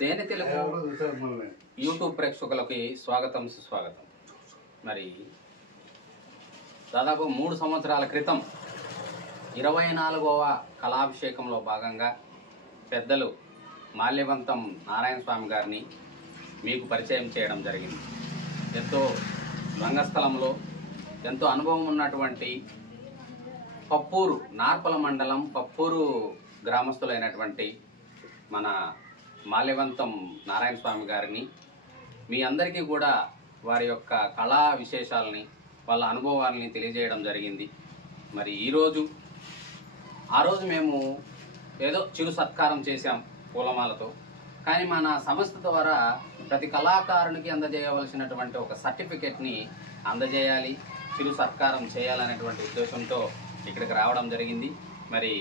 తేనె తెలుగు యూట్యూబ్ ప్రేక్షకులకి స్వాగతం సుస్వాగతం. మరి దాదాపు 3 సంవత్సరాల క్రితం 24వ కళాభిషేకంలో భాగంగా పెద్దలు మాల్యవంతం నారాయణ స్వామి గారిని మీకు పరిచయం చేయడం జరిగింది. ఎంతో రంగస్థలంలో ఎంతో అనుభవం ఉన్నటువంటి పప్పూరు నార్పల మండలం పప్పూరు గ్రామస్తులైనటువంటి మన మాల్యవంతం నారాయణ స్వామి గారిని మీ అందరికీ కూడా వారి యొక్క కళా విశేషాలని వాళ్ళ అనుభవాలని తెలియజేయడం జరిగింది. మరి ఆ రోజు మేము ఏదో చిరు సత్కారం చేశాం పూలమాలతో. కానీ మన సంస్థ ద్వారా ప్రతి కళాకారునికి అందజేయవలసినటువంటి ఒక సర్టిఫికెట్ని అందజేయాలి, చిరు సత్కారం చేయాలనేటువంటి ఉద్దేశంతో ఇక్కడికి రావడం జరిగింది. మరి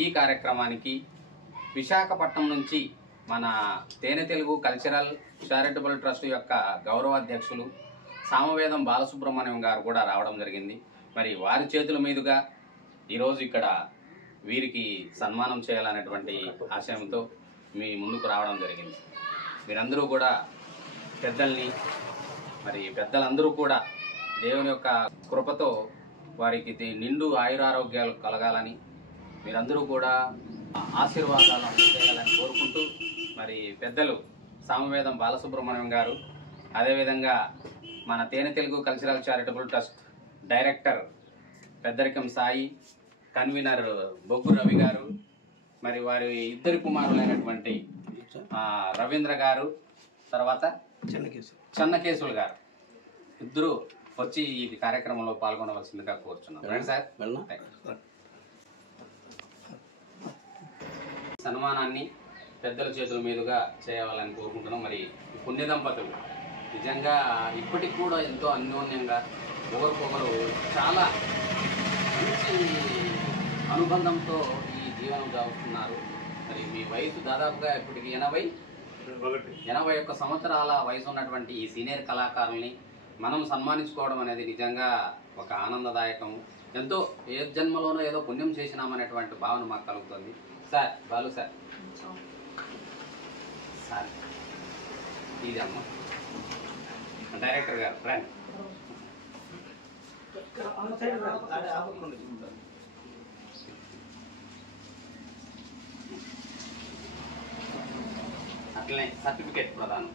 ఈ కార్యక్రమానికి విశాఖపట్నం నుంచి మన తేనె తెలుగు కల్చరల్ చారిటబుల్ ట్రస్ట్ యొక్క గౌరవాధ్యక్షులు సామవేదం బాలసుబ్రహ్మణ్యం గారు కూడా రావడం జరిగింది. మరి వారి చేతుల మీదుగా ఈరోజు ఇక్కడ వీరికి సన్మానం చేయాలనేటువంటి ఆశయంతో మీ ముందుకు రావడం జరిగింది. మీరందరూ కూడా పెద్దలందరూ కూడా దేవుని యొక్క కృపతో వారికి నిండు ఆయురారోగ్యాలు కలగాలని, మీరందరూ కూడా ఆశీర్వాదాలు అందజేయాలని కోరుకుంటూ మరి పెద్దలు సామవేదం బాలసుబ్రహ్మణ్యం గారు, అదేవిధంగా మన తేనె Telugu cultural charitable trust director పెద్దరికం సాయి, కన్వీనర్ బొగ్గు రవి గారు, మరి వారి ఇద్దరు కుమారులైనటువంటి రవీంద్ర గారు, తర్వాత చెన్నకేశులు గారు ఇద్దరు వచ్చి ఈ కార్యక్రమంలో పాల్గొనవలసిందిగా కోరుచున్నాం. సార్ సన్మానాన్ని పెద్దల చేతుల మీదుగా చేయాలని కోరుకుంటున్నాం. మరి పుణ్య దంపతులు నిజంగా ఇప్పటికి కూడా ఎంతో అన్యోన్యంగా ఒకరికొకరు చాలా మంచి అనుబంధంతో ఈ జీవనం సాగుతున్నారు. మరి మీ వయసు దాదాపుగా ఇప్పటికి 81 సంవత్సరాల వయసు ఉన్నటువంటి ఈ సీనియర్ కళాకారుల్ని మనం సన్మానించుకోవడం అనేది నిజంగా ఒక ఆనందదాయకం. ఎంతో ఏ జన్మలోనో ఏదో పుణ్యం చేసినామనేటువంటి భావన మాకు కలుగుతుంది. సార్ బాలు సార్ ఇది అమ్మ డైరెక్టర్ గారు రండి. అట్లనే సర్టిఫికేట్ ప్రదానం.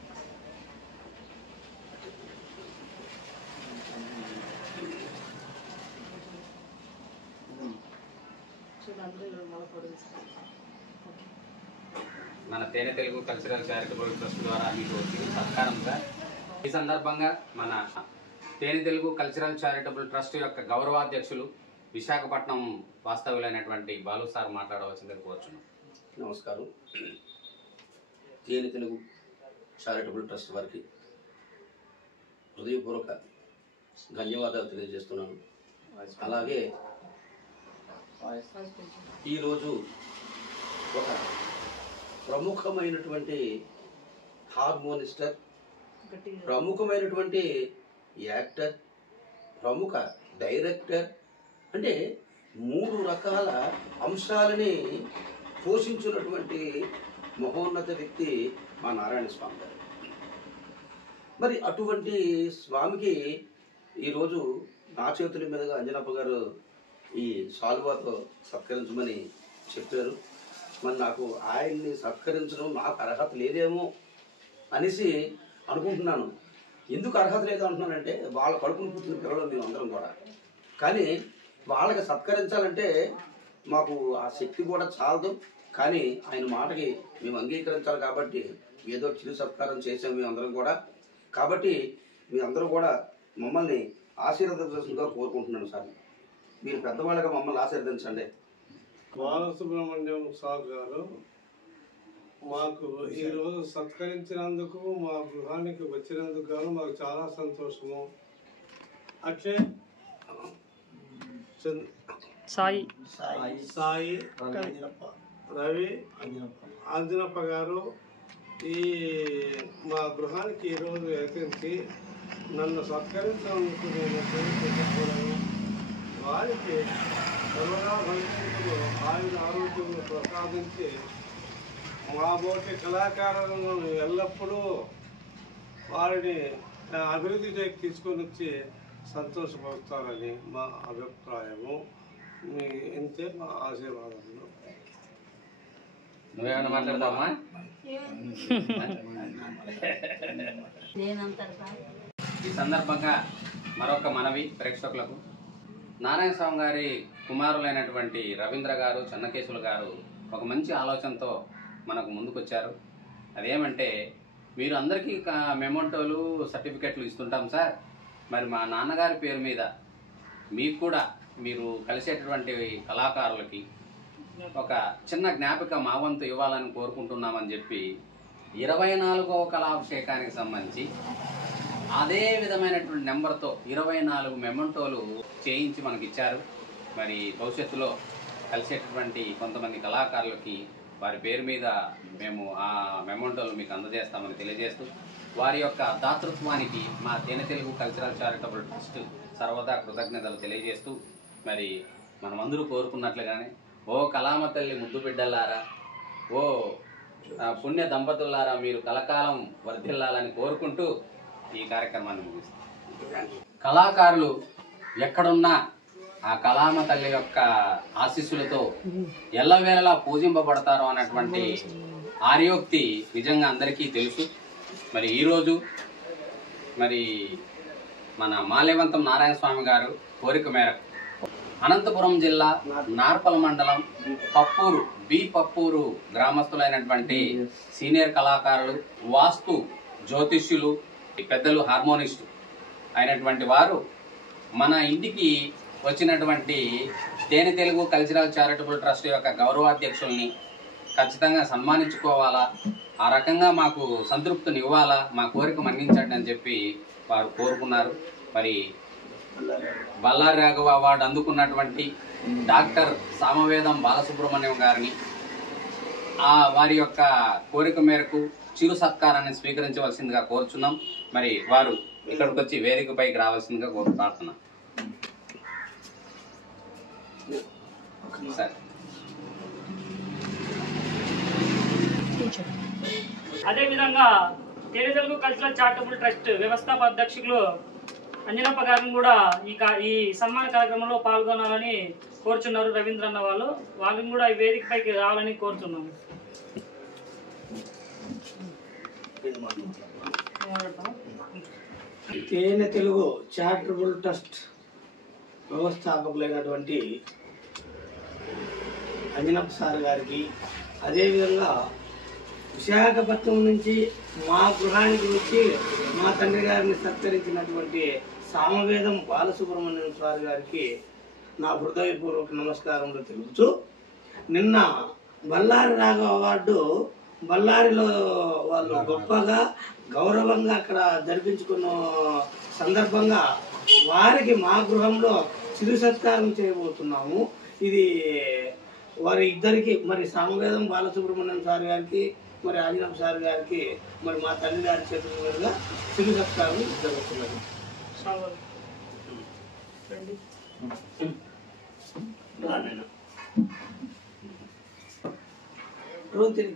మన తేనె తెలుగు కల్చరల్ చారిటబుల్ ట్రస్ట్ ద్వారా మీకు సత్కారం సార్. ఈ సందర్భంగా మన తేనె తెలుగు కల్చరల్ చారిటబుల్ ట్రస్ట్ యొక్క గౌరవాధ్యక్షులు విశాఖపట్నం వాస్తవ్యులైనటువంటి బాలు సార్ మాట్లాడవలసిందని కోరుచున్నాం. నమస్కారం. తేనె తెలుగు చారిటబుల్ ట్రస్ట్ వారికి హృదయపూర్వక ధన్యవాదాలు తెలియజేస్తున్నాను. అలాగే ఈరోజు ఒక ప్రముఖమైనటువంటి హార్మోనిస్టర్, ప్రముఖమైనటువంటి యాక్టర్, ప్రముఖ డైరెక్టర్, అంటే 3 రకాల అంశాలని పోషించినటువంటి మహోన్నత వ్యక్తి మా నారాయణ స్వామి గారు. మరి అటువంటి స్వామికి ఈరోజు నా చేతుల మీదుగా అంజనప్ప గారు ఈ సాల్వాతో సత్కరించమని చెప్పారు. మరి నాకు ఆయన్ని సత్కరించడం నాకు అర్హత లేదేమో అనేసి అనుకుంటున్నాను. ఎందుకు అర్హత లేదు అంటున్నానంటే వాళ్ళ కడుపును పుట్టిన పిల్లలు మేము అందరం కూడా. కానీ వాళ్ళకి సత్కరించాలంటే మాకు ఆ శక్తి కూడా చాలదు. కానీ ఆయన మాటకి మేము అంగీకరించాలి కాబట్టి ఏదో చిరు సత్కారం చేసాం మేమందరం కూడా. కాబట్టి మీ అందరూ కూడా మమ్మల్ని ఆశీర్వదించాల్సిందిగా కోరుకుంటున్నాను సార్. మీరు పెద్దవాళ్ళగా మమ్మల్ని ఆశీర్వదించండి. బాలసుబ్రహ్మణ్యం సార్ గారు మాకు ఈరోజు సత్కరించినందుకు, మా గృహానికి వచ్చినందుకు గాను మాకు చాలా సంతోషము. అట్లే సాయి రవి అంజనప్ప గారు ఈ మా గృహానికి ఈరోజు ఎక్కించి నన్ను సత్కరించినందుకు నేను తెలుసుకోవడం వారికి సర్వదా భవిష్యత్తులో ఆయుధ ఆరోగ్యం ప్రసాదించి మా బోటి కళాకారులను ఎల్లప్పుడూ వారిని అభివృద్ధిలోకి తీసుకొని వచ్చి సంతోషపరుస్తారని మా అభిప్రాయము. మీ ఇంతే మా ఆశీర్వాదములు. నువ్వేమైనా మాట్లాడతావా? ఈ సందర్భంగా మరొక మనవి ప్రేక్షకులకు, నారాయణ స్వామి గారి కుమారులైనటువంటి రవీంద్ర గారు, చెన్నకేశులు గారు ఒక మంచి ఆలోచనతో మనకు ముందుకొచ్చారు. అదేమంటే, మీరు అందరికీ మెమోంటోలు, సర్టిఫికెట్లు ఇస్తుంటాం సార్, మరి మా నాన్నగారి పేరు మీద మీకు కూడా మీరు కలిసేటటువంటి కళాకారులకి ఒక చిన్న జ్ఞాపిక మా వంతు ఇవ్వాలని కోరుకుంటున్నామని చెప్పి 24వ కళాభిషేకానికి సంబంధించి అదే విధమైనటువంటి నెంబర్తో 24 మెమోంటోలు చేయించి మనకి ఇచ్చారు. మరి భవిష్యత్తులో కలిసేటటువంటి కొంతమంది కళాకారులకి వారి పేరు మీద మేము ఆ మెమోంటోలు మీకు అందజేస్తామని తెలియజేస్తూ, వారి యొక్క దాతృత్వానికి మా తేనె తెలుగు కల్చరల్ చారిటబుల్ ట్రస్ట్ సర్వదా కృతజ్ఞతలు తెలియజేస్తూ, మరి మనమందరూ కోరుకున్నట్లుగానే ఓ కళామ తల్లి ముద్దు బిడ్డలారా, ఓ పుణ్య దంపతులారా, మీరు కలకాలం వర్ధిల్లాలని కోరుకుంటూ ఈ కార్యక్రమాన్ని ముగిస్తాం. కళాకారులు ఎక్కడున్నా ఆ కళామ తల్లి యొక్క ఆశీస్సులతో ఎల్లవేళలా పూజింపబడతారు అన్నటువంటి ఆర్యోక్తి నిజంగా అందరికీ తెలుసు. మరి ఈరోజు మరి మన మాల్యవంతం నారాయణ స్వామి గారు కోరిక మేరకు అనంతపురం జిల్లా నార్పల మండలం పప్పూరు గ్రామస్తులైనటువంటి సీనియర్ కళాకారులు, వాస్తు జ్యోతిష్యులు, పెద్దలు, హార్మోనిస్టు అయినటువంటి వారు మన ఇంటికి వచ్చినటువంటి తేనె తెలుగు కల్చరల్ చారిటబుల్ ట్రస్ట్ యొక్క గౌరవాధ్యక్షుల్ని ఖచ్చితంగా సన్మానించుకోవాలా, ఆ రకంగా మాకు సంతృప్తిని ఇవ్వాలా, మా కోరిక మన్నించండి అని చెప్పి వారు కోరుకున్నారు. మరి బల్లారి రాఘవ అవార్డు అందుకున్నటువంటి డాక్టర్ సామవేదం బాలసుబ్రహ్మణ్యం గారిని వారి యొక్క కోరిక మేరకు చిరు సత్కారాన్ని స్వీకరించవలసిందిగా కోరుచున్నాం. మరి వారు ఇక్కడికి వచ్చి వేదికపైకి రావాల్సిందిగా కోరుకుంటున్నాం. సరే. అదేవిధంగా తేనె తెలుగు కల్చరల్ చారిటబుల్ ట్రస్ట్ వ్యవస్థాపక అధ్యక్షులు అంజనప్ప గారిని కూడా ఈ సన్మాన కార్యక్రమంలో పాల్గొనాలని కోరుచున్నారు. రవీంద్ర అన్న వాళ్ళని కూడా ఈ వేదికపైకి రావాలని కోరుతున్నాము. తేనె తెలుగు చారిటబుల్ ట్రస్ట్ వ్యవస్థాపకులైనటువంటి అంజనప్ప సార్ గారికి, అదేవిధంగా విశాఖపట్నం నుంచి మా గృహానికి వచ్చి మా తండ్రి గారిని సత్కరించినటువంటి సామవేదం బాలసుబ్రహ్మణ్యం సార్ గారికి నా హృదయపూర్వక నమస్కారములు తెలుపుతూ, నిన్న బల్లారి రాఘవ అవార్డు బళ్ళారిలో వాళ్ళు గొప్పగా గౌరవంగా అక్కడ జరిపించుకున్న సందర్భంగా వారికి మా గృహంలో చిరు సత్కారం చేయబోతున్నాము. ఇది వారి ఇద్దరికి, మరి సామవేదం బాలసుబ్రహ్మణ్యం సార్ గారికి, మరి ఆంజనేయ సార్ గారికి, మరి మా తల్లి గారి చేతుల మీదుగా చిరు సత్కారం జరుగుతున్నది. రోజు తిరిగి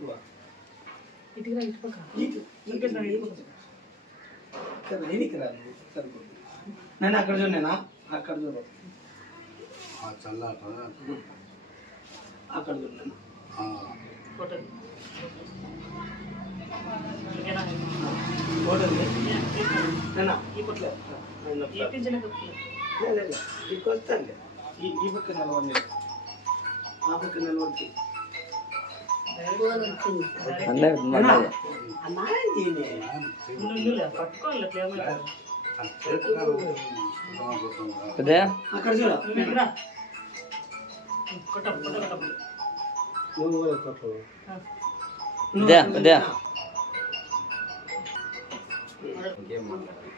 నేను అక్కడ చూడేనా, అక్కడ చూడ అక్కడ చూడలేనా, వస్తాను ఈ పక్క నిలవండి, ఆ పక్క నిలబడి అక్కడ చూడ ఇంకేం మాట్లాడాలి?